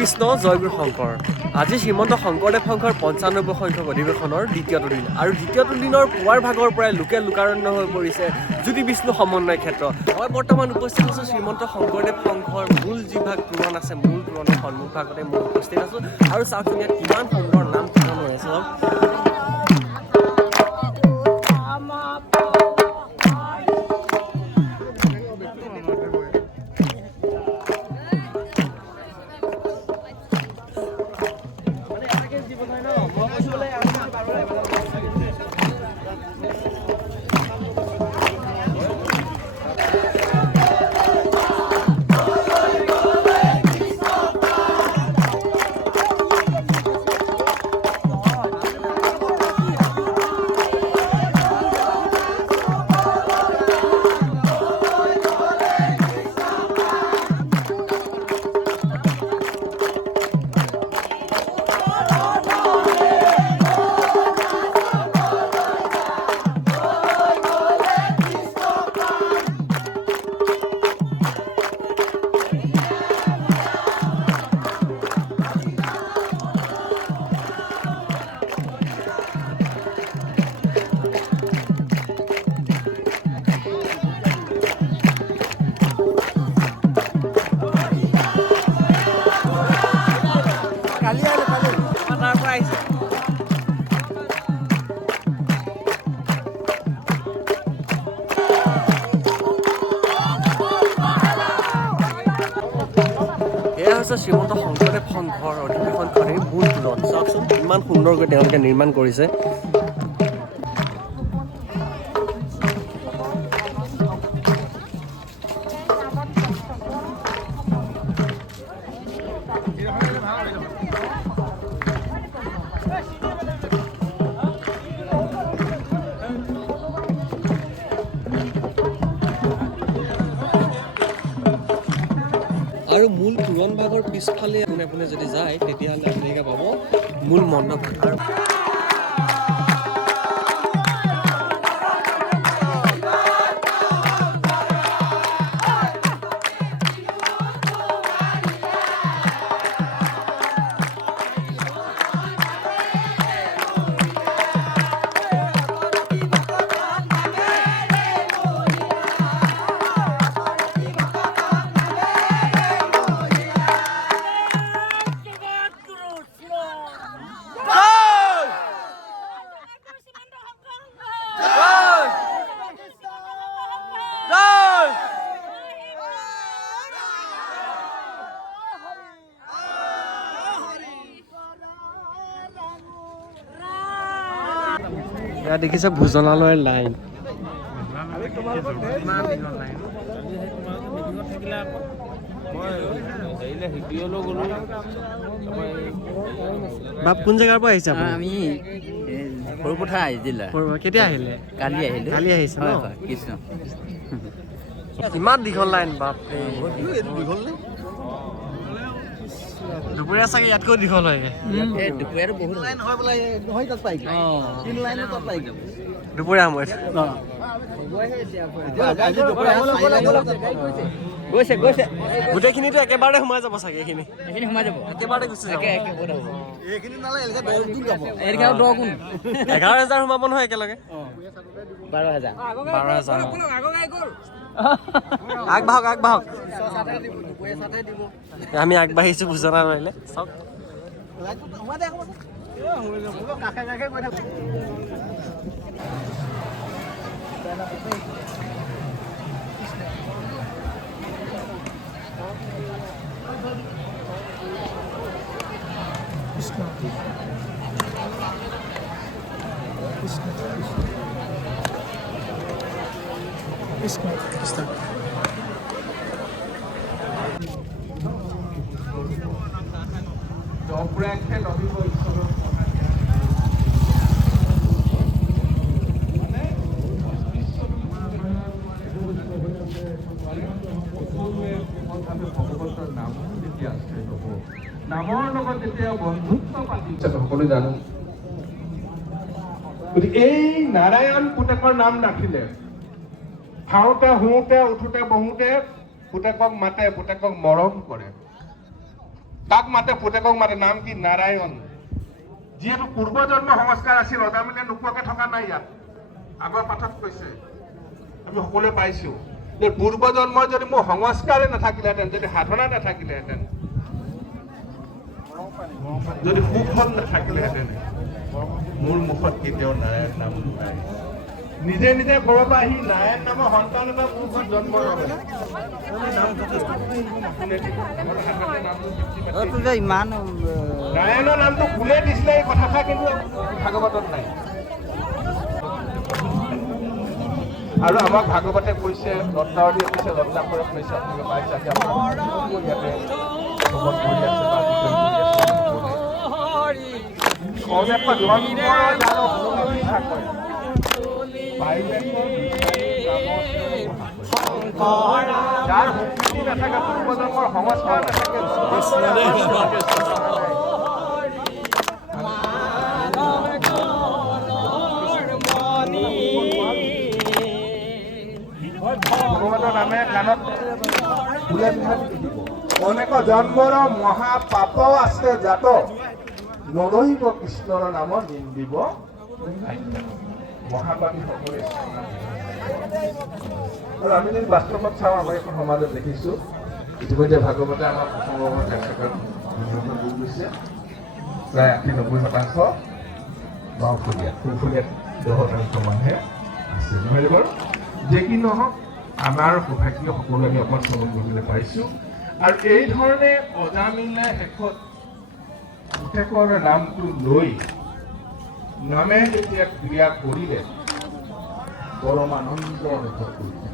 কৃষ্ণ জয়গুৰু শংকৰ। আজি শ্ৰীমন্ত শংকৰদেৱ সংঘৰ ৯৫ সংখ্যক অধিৱেশনৰ দ্বিতীয়টো দিন আৰু দ্বিতীয়টো দিনৰ পুৱাৰ ভাগৰ পৰাই লোকে লোকাৰণ্য হৈ পৰিছে জ্যোতি বিষ্ণু সমন্বয় ক্ষেত্ৰ। মই বৰ্তমান উপস্থিত আছোঁ শ্ৰীমন্ত শংকৰদেৱ সংঘৰ মূল যিভাগ তোৰণ আছে, মূল তোৰণৰ সন্মুখ ভাগতে মই উপস্থিত আছোঁ আৰু চাওকচোন ইয়াত কিমান সুন্দৰ নাম কীৰ্তন হৈ আছে। শ্ৰীমন্ত শংকৰদেৱ সংঘৰ অধিৱেশনখনেই মূল তোৰণ। চাওকচোন ইমান সুন্দৰকৈ তেওঁলোকে নিৰ্মাণ কৰিছে। আৰু মূল তোৰণ ভাগৰ পিছফালে আপুনি যদি যায় তেতিয়াহ'লে আপোনালোকে পাব মূল মণ্ডপ ভাগ। ইয়াত দেখিছে ভোজনালয়ৰ লাইন। বাপ কোন জেগাৰ পৰা আহিছে? আমি সৰুপথাৰ জিলা। কেতিয়া আহিলে? কালি আহিলো। কালি আহিছে ন? কৃষ্ণ। ইমান দীঘল লাইন বাপ। দুপৰীয়া চাগে ইয়াতকৈ দীঘল হয়গে। দুপৰীয়াটো বহুত লাইন হয় বোলে, হয় তাত পাই তাত পাই দুপৰীয়া সময়ত গৈছে গৈছে গোটেইখিনিতো একেবাৰে সোমাই যাব চাগে। এইখিনি সোমাই যাব, একেবাৰে গুচি যাব। 11,000 সোমাব নহয় একেলগে। 12,000 আগবাঢ়ক আগবাঢ়ক। আমি আগবাঢ়িছো ভোজনালয়লৈ। চাওক নামৰ লগত যেতিয়া বন্ধুত্ব পাতিছে সকলো জানো। গতিকে এই নাৰায়ণ পুতেকৰ নাম ৰাখিলে খাওঁতে শুওঁতে উঠোতে বহোঁতে পুতেকক মাতে, পুতেকক মৰম কৰে। কাক মাতে পুতেকক মাতে নাম কি নাৰায়ণ যিহেতু পূৰ্বজন্ম সংস্কাৰ আছিল অজামিলে নোপোৱাকে থকা নাই ইয়াত আগৰ পাঠত কৈছে আমি সকলোৱে পাইছো যে পূৰ্বজন্মৰ যদি মোৰ সংস্কাৰে নাথাকিলেহেঁতেন যদি সাধনা নাথাকিলেহেঁতেন যদি সুফল নাথাকিলেহেঁতেন মোৰ মুখত কেতিয়াও নাৰায়ণ নাম নোলায় নিজে নিজে ঘৰৰ পৰা আহি নাৰায়ণ নামৰ সন্তান এটা মোৰ ঘৰত জন্ম ল'লে নাৰায়ণৰ নামটো কোনে দিছিলে এই কথাষাৰ কিন্তু ভাগৱতত নাই আৰু আমাক ভাগৱতে কৈছে ৰত্নাৱলীয়ে কৈছে ৰত্নাকৰে কৈছে আপোনালোকে পাইছে আজি আপোনালোকে ইয়াতে শ্ৰৱণ কৰি আছে বা কীৰ্তন কৰি আছে যাৰ সংস্কৃতি নাথাকে পূৰ্বজন্মৰ সংস্কাৰ নাথাকে ভগৱানৰ নামে কাণত ফুলে পিন্ধাই দিব অনেক জন্মৰ মহাপাপ আছে জাত নৰহিব কৃষ্ণৰ নাম নিন্দিব মহাপাপী সকলে আৰু আমি যদি বাস্তৱত চাওঁ আমাৰ এখন সমাজত দেখিছোঁ ইতিমধ্যে ভাগৱতে আমাৰ প্ৰসংগত 1 ছেকেণ্ড গৈছে প্ৰায় 80-90% বাওঁফলীয়া সোঁফলীয়াত 10% মানুহে আছে নহয় বাৰু যে কি নহওক আমাৰ সৌভাগ্য সকলো আমি অকণ শ্ৰৱণ কৰিবলৈ পাইছোঁ আৰু এই ধৰণে অজামিলে শেষত পুতেকৰ নামটো লৈ নামে যেতিয়া ক্ৰিয়া কৰিলে পৰমানন্দ অনুভৱ কৰিলে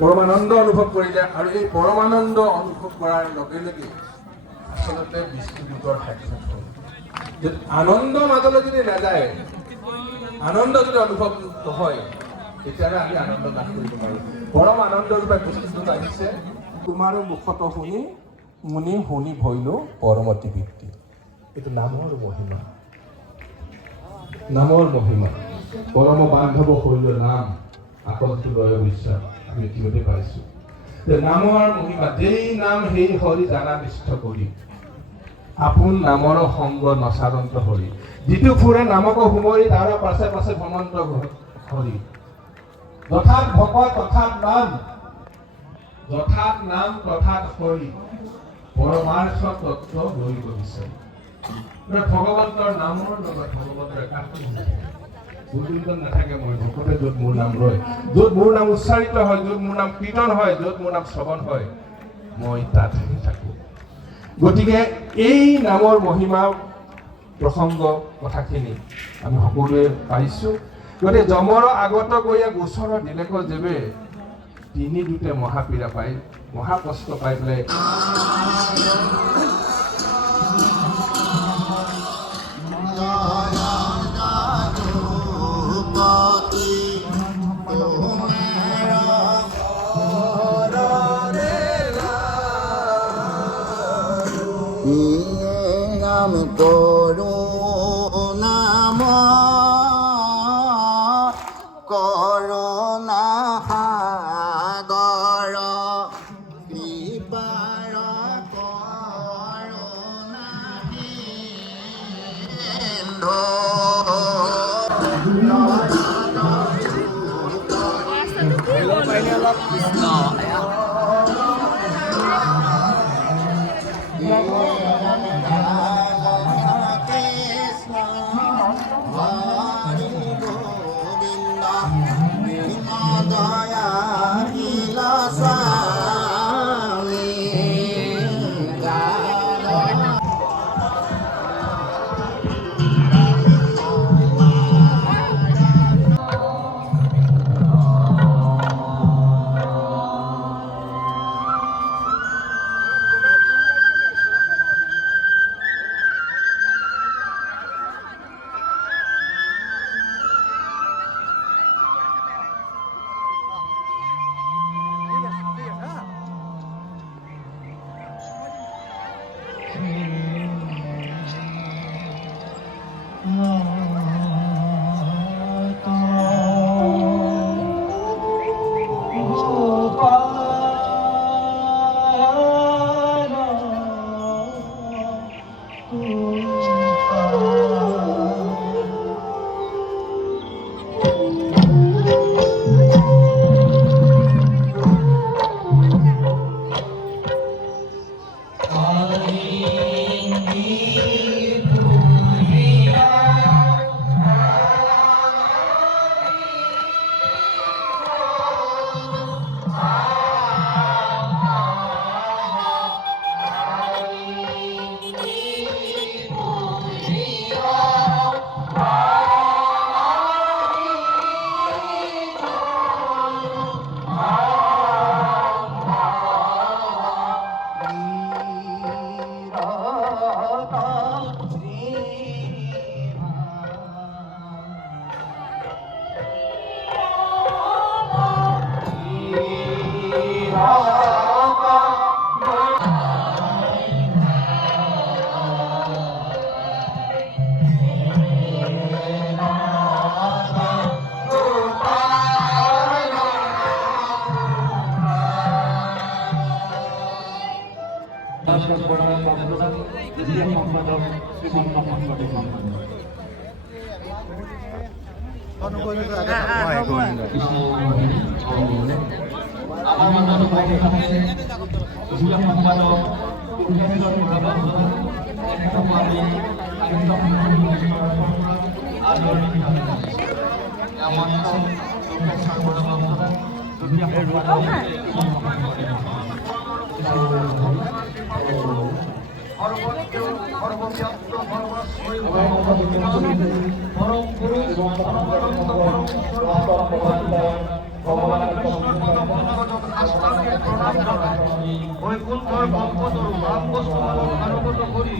পৰমানন্দ অনুভৱ কৰিলে আৰু এই পৰমানন্দ অনুভৱ কৰাৰ লগে লগে আচলতে বিষ্ণুদূতৰ সাক্ষাৎ হ'ল যদি আনন্দ মাজলৈ যদি নাযায় আনন্দ যদি অনুভৱ নহয় তেতিয়াহ'লে আমি আনন্দ লাভ কৰিব পাৰোঁ পৰম আনন্দ ৰূপে বিষ্ণুদূত আহিছে তোমাৰো মুখত শুনি মুনি শুনি ভৈলো পৰমতি বৃত্তি এইটো নামৰ মহিমা পৰম বান্ধৱ শৈল নাম আকন্ত লয় বিশ্বাস আমি ইতিমধ্যে পাইছোঁ যে নামৰ মহিমা যেই নাম সেই হৰি জানা নিষ্ঠ কৰি আপোন নামৰ সংগ নচাৰন্ত হৰি যিটো ফুৰে নামক সুমৰি তাৰ পাছে পাছে ভ্ৰমন্ত হৰি যথাৎ ভকত তথাৎ নাম তথাৎ হৰি পৰমাৰ্থ তত্ত্ব দৌৰিব বিচাৰি ভগৱন্তৰ নামৰ লগত ভগৱন্তৰ একান্ত নাথাকে মই ভকতে য'ত মোৰ নাম ৰয় য'ত মোৰ নাম উচ্চাৰিত হয় য'ত মোৰ নাম কীৰ্তন হয় য'ত মোৰ নাম শ্ৰৱণ হয় মই তাত থাকোঁ গতিকে এই নামৰ মহিমা প্ৰসংগ কথাখিনি আমি সকলোৱে পাইছোঁ গতিকে যমৰ আগত গৈয়ে গোচৰ দিলেক যেবে তিনি দুটে মহাপীড়া পাই মহাকষ্ট পাই পেলাই নাম করো নাম করোনা সাগর কৃপার করোনা বৈকুণ্ঠৰ বংশধৰ ভাৱ বস্তু ভাগৱত কৰি